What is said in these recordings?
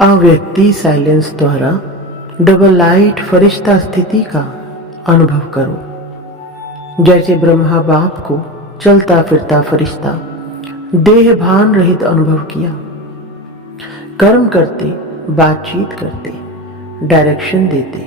अव्यक्ति silence द्वारा double light फरिश्ता स्थिति का अनुभव करो। जैसे ब्रह्मा बाप को चलता फिरता फरिश्ता देह भान रहित अनुभव किया। कर्म करते, बातचीत करते, डायरेक्शन देते,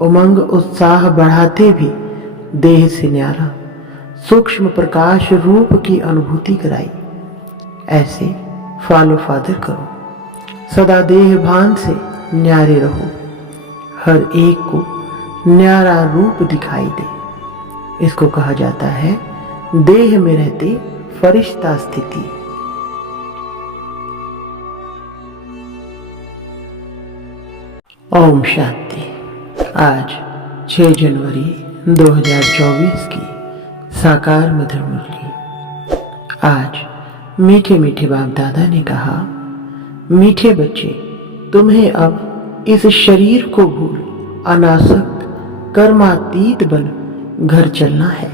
उमंग उत्साह बढ़ाते भी देह से न्यारा सूक्ष्म प्रकाश रूप की अनुभूति कराई। ऐसे फॉलो फादर करो, सदा देह भान से न्यारे रहो, हर एक को न्यारा रूप दिखाई दे। इसको कहा जाता है देह में रहते फरिश्ता स्थिति। ओम शांति। आज 6 जनवरी 2024 की साकार मधुर मुरली। आज मीठे मीठे बाप दादा ने कहा, मीठे बच्चे, तुम्हें अब इस शरीर को भूल अनासक्त कर्मातीत बन घर चलना है।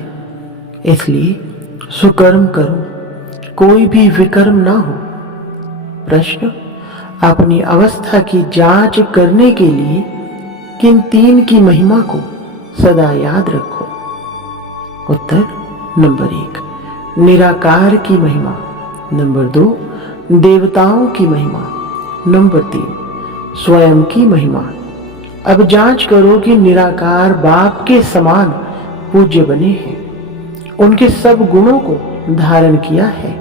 इसलिए सुकर्म करो, कोई भी विकर्म ना हो। प्रश्न, अपनी अवस्था की जांच करने के लिए किन 3 की महिमा को सदा याद रखो? उत्तर, नंबर 1 निराकार की महिमा, नंबर 2 देवताओं की महिमा, नंबर 3 स्वयं की महिमा। अब जांच करो कि निराकार बाप के समान पूज्य बने हैं, उनके सब गुणों को धारण किया है।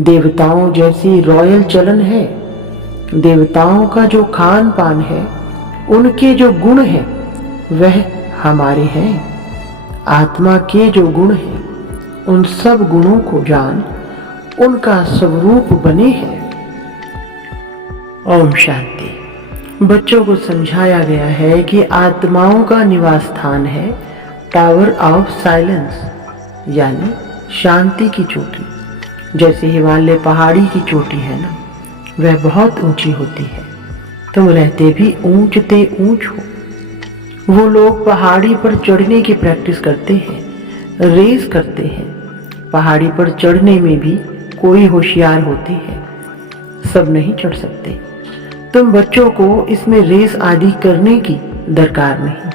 देवताओं जैसी रॉयल चलन है। देवताओं का जो खान पान है, उनके जो गुण हैं वह हमारे हैं। आत्मा के जो गुण हैं, उन सब गुणों को जान उनका स्वरूप बने हैं। ओम शांति। बच्चों को समझाया गया है कि आत्माओं का निवास स्थान है टावर ऑफ साइलेंस, यानी शांति की चोटी। जैसे हिमालय पहाड़ी की चोटी है ना, वह बहुत ऊंची होती है। तुम रहते भी ऊंचते ऊंच हो। वो लोग पहाड़ी पर चढ़ने की प्रैक्टिस करते हैं, रेस करते हैं। पहाड़ी पर चढ़ने में भी कोई होशियार होते हैं, सब नहीं चढ़ सकते। तुम बच्चों को इसमें रेस आदि करने की दरकार नहीं।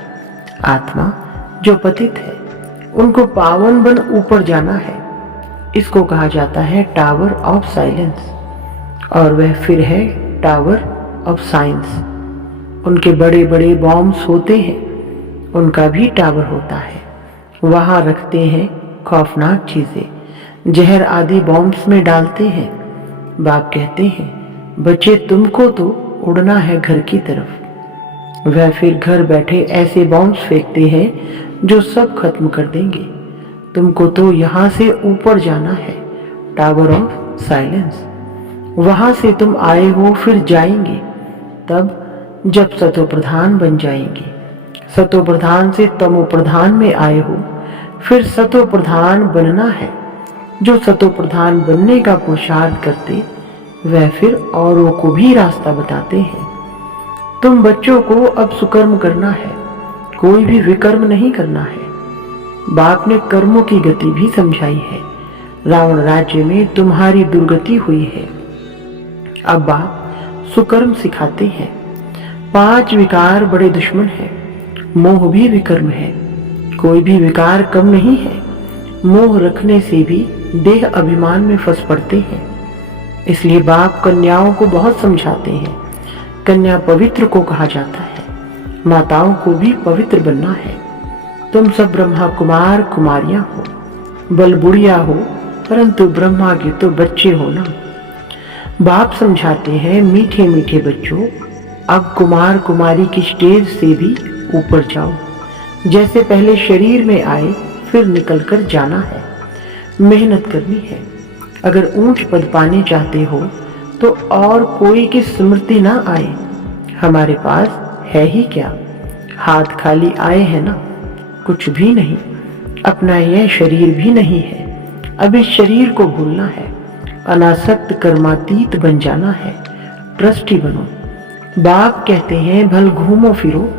आत्मा जो पतित है, उनको पावन बन ऊपर जाना है। इसको कहा जाता है टावर ऑफ साइलेंस, और वह फिर है टावर ऑफ साइंस। उनके बड़े बड़े बॉम्ब्स होते हैं, उनका भी टावर होता है। वहां रखते हैं खौफनाक चीजें, जहर आदि बॉम्ब्स में डालते हैं। बाप कहते हैं, बच्चे तुमको तो उड़ना है घर की तरफ। वह फिर घर बैठे ऐसे बॉम्ब्स फेंकते हैं जो सब खत्म कर देंगे। तुमको तो यहाँ से ऊपर जाना है, टावर ऑफ साइलेंस। वहां से तुम आए हो, फिर जाएंगे तब जब सतो प्रधान बन जाएंगे। सतो प्रधान से तमो प्रधान में आए हो, फिर सतो प्रधान बनना है। जो सतो प्रधान बनने का पुरुषार्थ करते, वह फिर औरों को भी रास्ता बताते हैं। तुम बच्चों को अब सुकर्म करना है, कोई भी विकर्म नहीं करना है। बाप ने कर्मों की गति भी समझाई है। रावण राज्य में तुम्हारी दुर्गति हुई है। अब बाप सुकर्म सिखाते हैं। 5 विकार बड़े दुश्मन हैं। मोह भी विकर्म है। कोई भी विकार कम नहीं है। मोह रखने से भी देह अभिमान में फंस पड़ते हैं। इसलिए बाप कन्याओं को बहुत समझाते हैं। कन्या पवित्र को कहा जाता है। माताओं को भी पवित्र बनना है। तुम सब ब्रह्मा कुमार कुमारियां हो, बलबुड़िया हो, परंतु ब्रह्मा के तो बच्चे हो ना। बाप समझाते हैं, मीठे मीठे बच्चों, अब कुमार कुमारी की स्टेज से भी ऊपर जाओ। जैसे पहले शरीर में आए, फिर निकलकर जाना है, मेहनत करनी है। अगर ऊंच पद पाने चाहते हो तो और कोई की स्मृति ना आए। हमारे पास है ही क्या, हाथ खाली आए हैं ना, कुछ भी नहीं। अपना यह शरीर भी नहीं है। अब इस शरीर को भूलना है, अनासक्त कर्मातीत बन जाना है। ट्रस्टी बनो। बाप कहते हैं, भल घूमो फिरो,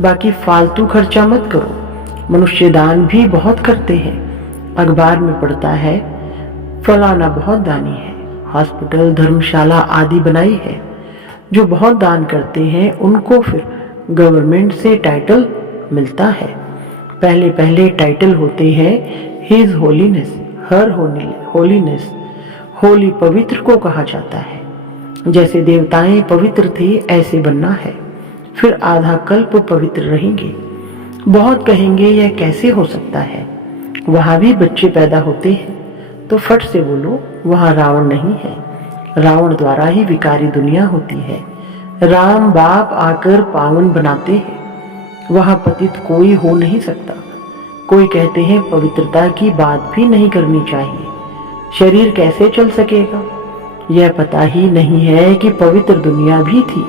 बाकी फालतू खर्चा मत करो। मनुष्य दान भी बहुत करते हैं। अखबार में पढ़ता है, फलाना बहुत दानी है, हॉस्पिटल धर्मशाला आदि बनाई है। जो बहुत दान करते हैं उनको फिर गवर्नमेंट से टाइटल मिलता है। पहले पहले टाइटल होते हैं हिज होलीनेस, हर होलीनेस। होली पवित्र को कहा जाता है। जैसे देवताएं पवित्र थे ऐसे बनना है। फिर आधा कल्प पवित्र रहेंगे। बहुत कहेंगे यह कैसे हो सकता है, वहां भी बच्चे पैदा होते हैं। तो फट से बोलो वहां रावण नहीं है। रावण द्वारा ही विकारी दुनिया होती है। राम बाप आकर पावन बनाते हैं। वहां पतित कोई हो नहीं सकता। कोई कहते हैं पवित्रता की बात भी नहीं करनी चाहिए। शरीर कैसे चल सकेगा, यह पता ही नहीं है कि पवित्र दुनिया भी थी,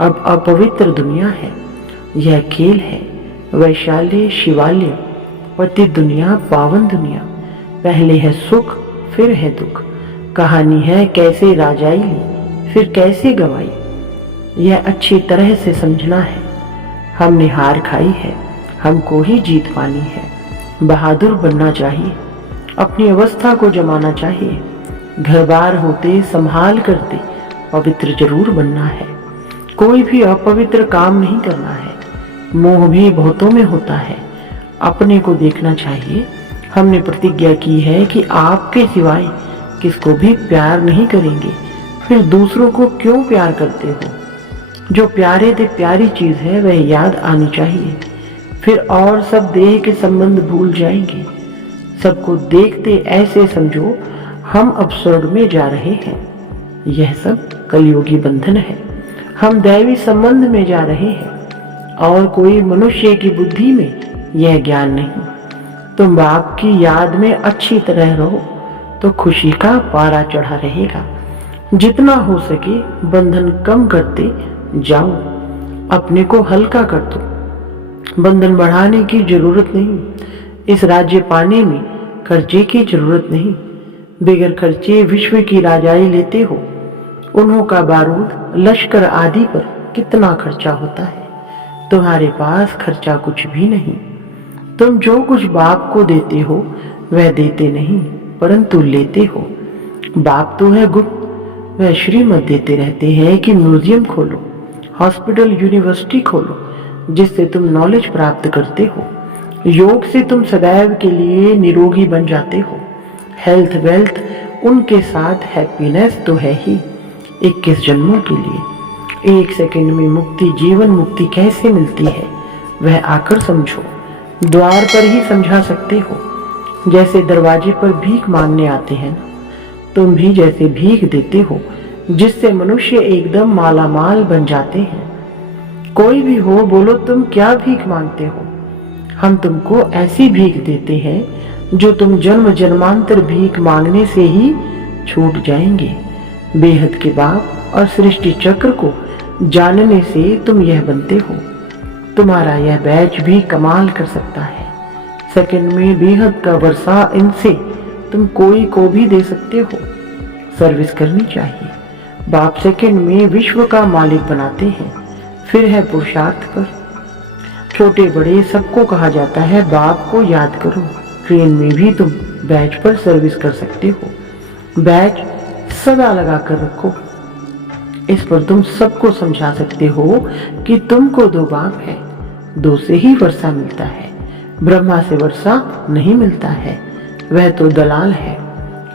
अब अपवित्र दुनिया है। यह खेल है। वैशाल्य शिवालय, पतित दुनिया पावन दुनिया। पहले है सुख फिर है दुख। कहानी है कैसे राजाई ली फिर कैसे गवाई। यह अच्छी तरह से समझना है। हमने हार खाई है, हमको ही जीत पानी है। बहादुर बनना चाहिए, अपनी अवस्था को जमाना चाहिए। घर बार होते संभाल करते पवित्र जरूर बनना है। कोई भी अपवित्र काम नहीं करना है। मोह भी बहुतों में होता है। अपने को देखना चाहिए। हमने प्रतिज्ञा की है कि आपके सिवाय किसको भी प्यार नहीं करेंगे। फिर दूसरों को क्यों प्यार करते हो? जो प्यारे ते प्यारी चीज है वह याद आनी चाहिए। फिर और सब देह के संबंध भूल जाएंगे। सबको देखते ऐसे समझो हम अब स्वर्ग में जा रहे हैं। यह सब कलयुगी बंधन है। हम दैवी संबंध में जा रहे हैं और कोई मनुष्य की बुद्धि में यह ज्ञान नहीं। तुम बाप की याद में अच्छी तरह रहो तो खुशी का पारा चढ़ा रहेगा। जितना हो सके बंधन कम करते जाओ, अपने को हल्का कर दो। बंधन बढ़ाने की जरूरत नहीं। इस राज्य पाने में खर्चे की जरूरत नहीं। बगैर खर्चे विश्व की राजाई लेते हो। उन्हों का बारूद लश्कर आदि पर कितना खर्चा होता है। तुम्हारे पास खर्चा कुछ भी नहीं। तुम जो कुछ बाप को देते हो वह देते नहीं परंतु लेते हो। बाप तो है गुप्त, वह श्रीमत देते रहते हैं कि म्यूजियम खोलो, हॉस्पिटल, यूनिवर्सिटी खोलो, जिससे तुम नॉलेज प्राप्त करते हो। योग से तुम सदैव के लिए निरोगी बन जाते हो। हेल्थ वेल्थ उनके साथ हैप्पीनेस तो है ही 21 जन्मों के लिए। 1 सेकंड में मुक्ति, जीवन मुक्ति कैसे मिलती है वह आकर समझो। द्वार पर ही समझा सकते हो। जैसे दरवाजे पर भीख मांगने आते हैं ना, तुम भी जैसे भीख देते हो जिससे मनुष्य एकदम माला माल बन जाते हैं। कोई भी हो बोलो तुम क्या भीख मांगते हो। हम तुमको ऐसी भीख देते हैं जो तुम जन्म जन्मांतर भीख मांगने से ही छूट जाएंगे। बेहद के बाप और सृष्टि चक्र को जानने से तुम यह बनते हो। तुम्हारा यह बैच भी कमाल कर सकता है। सेकंड में बेहद का वर्षा इनसे तुम कोई को भी दे सकते हो। सर्विस करनी चाहिए। बाप सेकंड में विश्व का मालिक बनाते हैं। फिर है पुरुषार्थ कर। छोटे बड़े सबको कहा जाता है बाप को याद करो। ट्रेन में भी तुम बैच पर सर्विस कर सकते हो। बैच सदा लगा कर रखो। इस पर तुम सबको समझा सकते हो कि तुमको 2 बाप है, 2 से ही वर्षा मिलता है। ब्रह्मा से वर्षा नहीं मिलता है, वह तो दलाल है।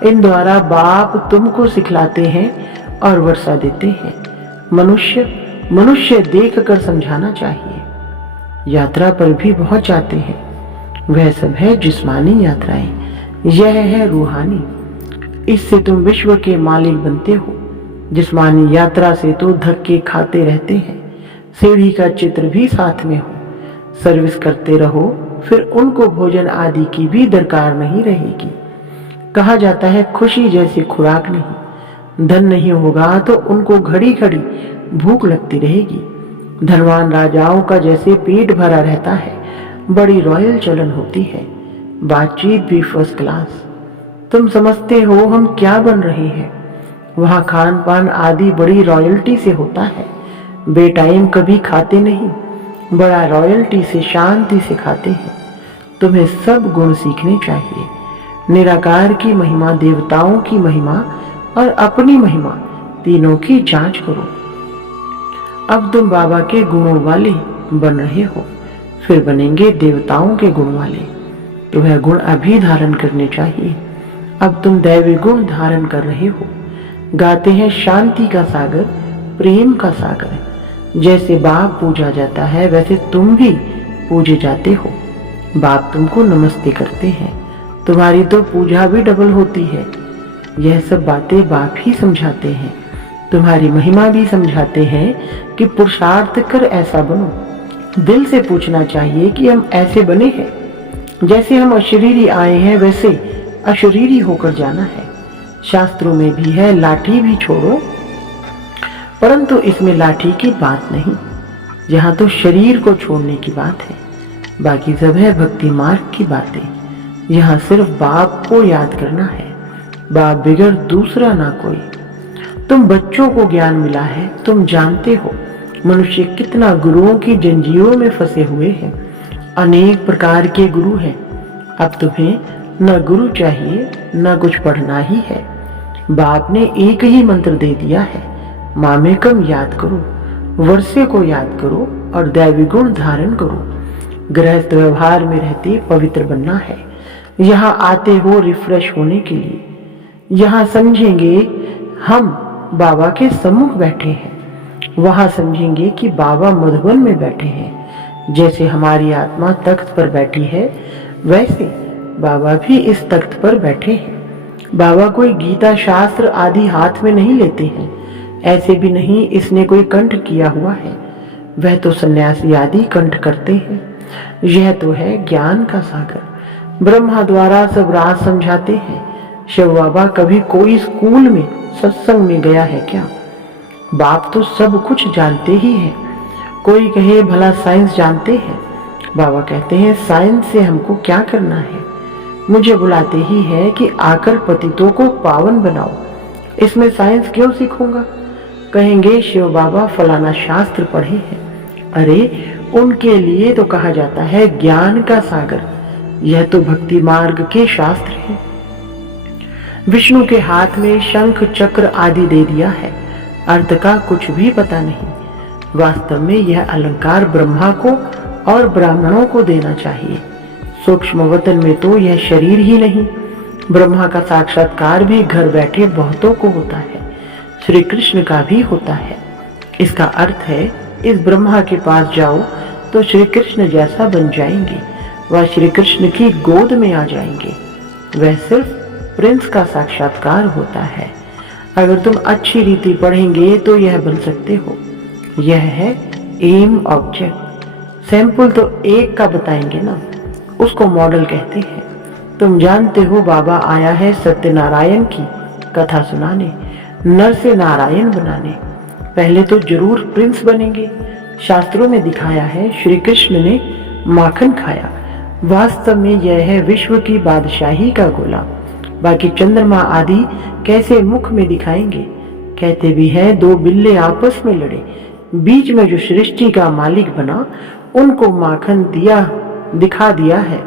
इन द्वारा बाप तुमको सिखलाते हैं और वर्षा देते हैं। मनुष्य देख कर समझाना चाहिए। यात्रा पर भी बहुत जाते हैं, वह सब है जिस्मानी यात्राएं। यह है रूहानी। इससे तुम विश्व के मालिक बनते हो। जिस्मानी यात्रा से तो धक्के खाते रहते हैं। सीढ़ी का चित्र भी साथ में हो। सर्विस करते रहो, फिर उनको भोजन आदि की भी दरकार नहीं रहेगी। कहा जाता है खुशी जैसी खुराक नहीं। धन नहीं होगा तो उनको घड़ी घड़ी भूख लगती रहेगी। धनवान राजाओं का जैसे पेट भरा रहता है, बड़ी रॉयल चलन होती है। बातचीत भी फर्स्ट क्लास। तुम समझते हो हम क्या बन रहे हैं। वहाँ खान पान आदि बड़ी रॉयल्टी से होता है। बेटाइम कभी खाते नहीं, बड़ा रॉयल्टी से शांति से खाते हैं। तुम्हें सब गुण सीखने चाहिए। निराकार की महिमा, देवताओं की महिमा और अपनी महिमा, तीनों की जांच करो। अब तुम बाबा के गुणों वाले बन रहे हो, फिर बनेंगे देवताओं के गुण वाले। तुम्हें गुण अभी धारण करने चाहिए। अब तुम दैवी गुण धारण कर रहे हो। गाते हैं शांति का सागर, प्रेम का सागर। जैसे बाप पूजा जाता है वैसे तुम भी पूजे जाते हो। बाप तुमको नमस्ते करते हैं। तुम्हारी तो पूजा भी डबल होती है। यह सब बातें बाप ही समझाते हैं। तुम्हारी महिमा भी समझाते हैं कि पुरुषार्थ कर ऐसा बनो। दिल से पूछना चाहिए कि हम ऐसे बने हैं। जैसे हम अशरीरी आए हैं वैसे अशरीरी होकर जाना है। शास्त्रों में भी है लाठी भी छोड़ो, परंतु इसमें लाठी की बात नहीं। यहाँ तो शरीर को छोड़ने की बात है, बाकी सब है भक्ति मार्ग की बातें। यहाँ सिर्फ बाप को याद करना है, बाप बिगड़ दूसरा ना कोई। तुम बच्चों को ज्ञान मिला है, तुम जानते हो मनुष्य कितना गुरुओं की जंजीरों में फंसे हुए हैं। अनेक प्रकार के गुरु हैं। अब तुम्हें न गुरु चाहिए न कुछ पढ़ना ही है। बाप ने एक ही मंत्र दे दिया है, मामेकम याद करो, वर्षे को याद करो और दैवी गुण धारण करो। गृहस्थ व्यवहार में रहते पवित्र बनना है। यहाँ आते हो रिफ्रेश होने के लिए। यहाँ समझेंगे हम बाबा के सम्मुख बैठे हैं, वहां समझेंगे कि बाबा मधुबन में बैठे हैं। जैसे हमारी आत्मा तख्त पर बैठी है वैसे बाबा भी इस तख्त पर बैठे हैं। बाबा कोई गीता शास्त्र आदि हाथ में नहीं लेते हैं, ऐसे भी नहीं इसने कोई कंठ किया हुआ है। वह तो सन्यासी आदि कंठ करते हैं। यह तो है ज्ञान का सागर। ब्रह्मा द्वारा सब राज समझाते हैं। शिव बाबा कभी कोई स्कूल में सत्संग में गया है क्या? बाप तो सब कुछ जानते ही है। कोई कहे भला साइंस जानते हैं, बाबा कहते हैं साइंस से हमको क्या करना है। मुझे बुलाते ही है कि आकर पतितों को पावन बनाओ। इसमें साइंस क्यों सीखूंगा? कहेंगे शिव बाबा फलाना शास्त्र पढ़े हैं। अरे उनके लिए तो कहा जाता है ज्ञान का सागर। यह तो भक्ति मार्ग के शास्त्र है। विष्णु के हाथ में शंख चक्र आदि दे दिया है, अर्थ का कुछ भी पता नहीं। वास्तव में यह अलंकार ब्रह्मा को और ब्राह्मणों को देना चाहिए। सूक्ष्म वतन में तो यह शरीर ही नहीं, ब्रह्मा का साक्षात्कार भी घर बैठे बहुतों को होता है। श्री कृष्ण का भी होता है। इसका अर्थ है इस ब्रह्मा के पास जाओ तो श्री कृष्ण जैसा बन जाएंगे। वह श्री कृष्ण की गोद में आ जाएंगे। वह सिर्फ प्रिंस का साक्षात्कार होता है। अगर तुम अच्छी रीति पढ़ेंगे तो यह बन सकते हो। यह है एम ऑब्जेक्ट। सैंपल तो एक का बताएंगे ना, उसको मॉडल कहते हैं। तुम जानते हो बाबा आया है सत्यनारायण की कथा सुनाने, नर से नारायण बनाने। पहले तो जरूर प्रिंस बनेंगे। शास्त्रों में दिखाया है श्री कृष्ण ने माखन खाया। वास्तव में यह है विश्व की बादशाही का गोला। बाकी चंद्रमा आदि कैसे मुख में दिखाएंगे। कहते भी है दो बिल्ले आपस में लड़े, बीच में जो सृष्टि का मालिक बना उनको माखन दिखा दिया है।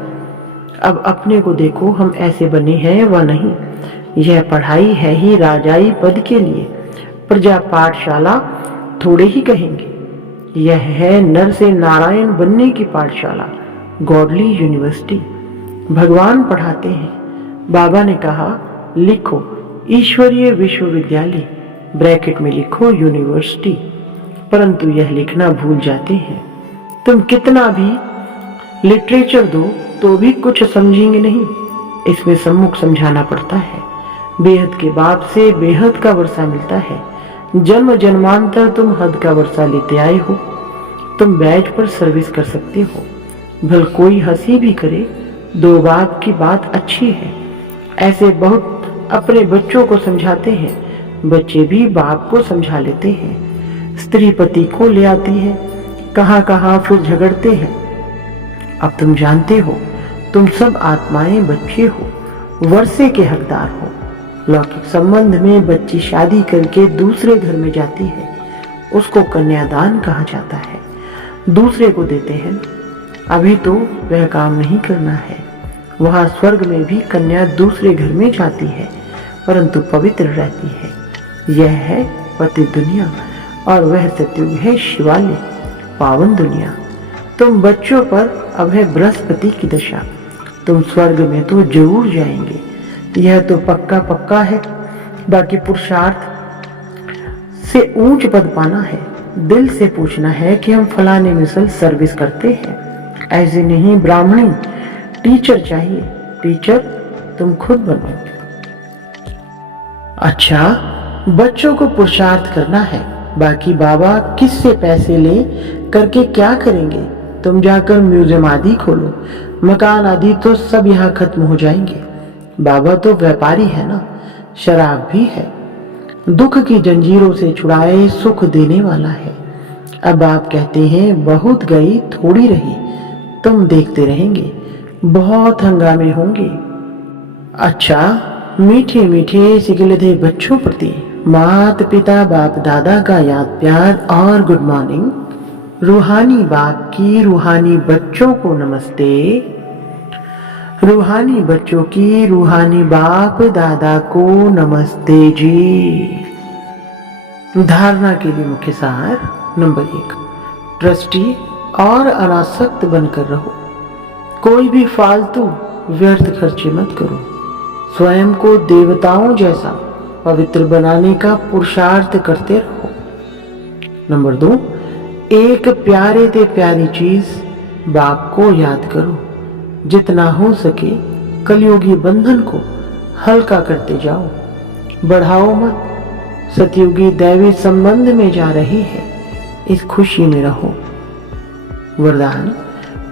अब अपने को देखो, हम ऐसे बने हैं व नहीं। यह पढ़ाई है ही राजाई पद के लिए। प्रजा पाठशाला थोड़े ही कहेंगे। यह है नर से नारायण बनने की पाठशाला, गॉडली यूनिवर्सिटी। भगवान पढ़ाते हैं। बाबा ने कहा लिखो ईश्वरीय विश्वविद्यालय, ब्रैकेट में लिखो यूनिवर्सिटी, परंतु यह लिखना भूल जाते हैं। तुम कितना भी लिटरेचर दो तो भी कुछ समझेंगे नहीं। इसमें सम्मुख समझाना पड़ता है। बेहद के बाप से बेहद का वर्षा मिलता है। जन्म जन्मांतर तुम हद का वर्षा लेते आए हो। तुम बैज पर सर्विस कर सकते हो। भल कोई हंसी भी करे, दो बाप की बात अच्छी है। ऐसे बहुत अपने बच्चों को समझाते हैं। बच्चे भी बाप को समझा लेते हैं। स्त्री पति को ले आती है, कहाँ कहाँ फिर झगड़ते हैं। अब तुम जानते हो तुम सब आत्माएं बच्चे हो, वर्षे के हकदार हो। लौकिक संबंध में बच्ची शादी करके दूसरे घर में जाती है, उसको कन्यादान कहा जाता है। दूसरे को देते हैं। अभी तो वह काम नहीं करना है। वहां स्वर्ग में भी कन्या दूसरे घर में जाती है, परंतु पवित्र रहती है। यह है पति दुनिया। और वह सतयुग है शिवालय, पावन दुनिया। तुम बच्चों पर अब है बृहस्पति की दशा। तुम स्वर्ग में तो जरूर जाएंगे, यह तो पक्का पक्का है। बाकी पुरुषार्थ से ऊंच पद पाना है। दिल से पूछना है कि हम फलाने मिसल सर्विस करते हैं, ऐसे नहीं ब्राह्मणी। टीचर चाहिए, टीचर तुम खुद बनो। अच्छा, बच्चों को पुरुषार्थ करना है, बाकी बाबा किससे पैसे ले करके क्या करेंगे? तुम जाकर म्यूजियम आदि खोलो, मकान आदि तो सब यहाँ खत्म हो जाएंगे। बाबा तो व्यापारी है ना, शराब भी है, दुख की जंजीरों से छुड़ाए सुख देने वाला है। अब आप कहते हैं बहुत गई थोड़ी रही, तुम देखते रहेंगे, बहुत हंगामे होंगे। अच्छा, मीठे मीठे सिगलधे बच्चों प्रति मात पिता बाप दादा का याद प्यार और गुड मॉर्निंग। रूहानी बाप की रूहानी बच्चों को नमस्ते। रूहानी बच्चों की रूहानी बाप दादा को नमस्ते जी। धारणा के लिए मुख्य सार नंबर 1, ट्रस्टी और अनासक्त बनकर रहो। कोई भी फालतू व्यर्थ खर्चे मत करो। स्वयं को देवताओं जैसा पवित्र बनाने का पुरुषार्थ करते रहो। नंबर 2, एक प्यारे ते प्यारी चीज बाप को याद करो। जितना हो सके कलयुगी बंधन को हल्का करते जाओ, बढ़ाओ मत। सतयुगी दैवी संबंध में जा रही है, इस खुशी में रहो। वरदान,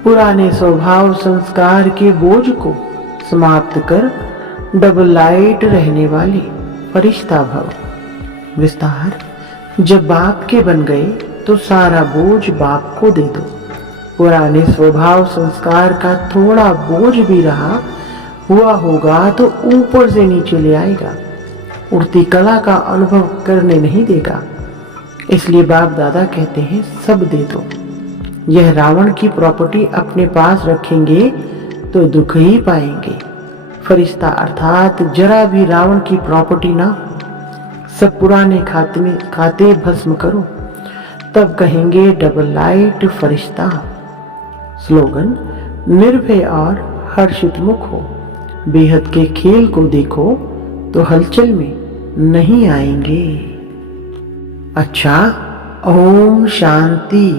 पुराने स्वभाव संस्कार के बोझ को समाप्त कर डबल लाइट रहने वाले फरिश्ता भव। विस्तार, जब बाप के बन गए तो सारा बोझ बाप को दे दो। पुराने स्वभाव संस्कार का थोड़ा बोझ भी रहा हुआ होगा तो ऊपर से नीचे ले आएगा, उड़ती कला का अनुभव करने नहीं देगा। इसलिए बाप दादा कहते हैं सब दे दो। यह रावण की प्रॉपर्टी अपने पास रखेंगे तो दुख ही पाएंगे। फरिश्ता अर्थात जरा भी रावण की प्रॉपर्टी ना हो। सब पुराने खाते भस्म करो, तब कहेंगे डबल लाइट फरिश्ता। स्लोगन, निर्भय और हर्षित मुख हो। बेहद के खेल को देखो तो हलचल में नहीं आएंगे। अच्छा, ओम शांति।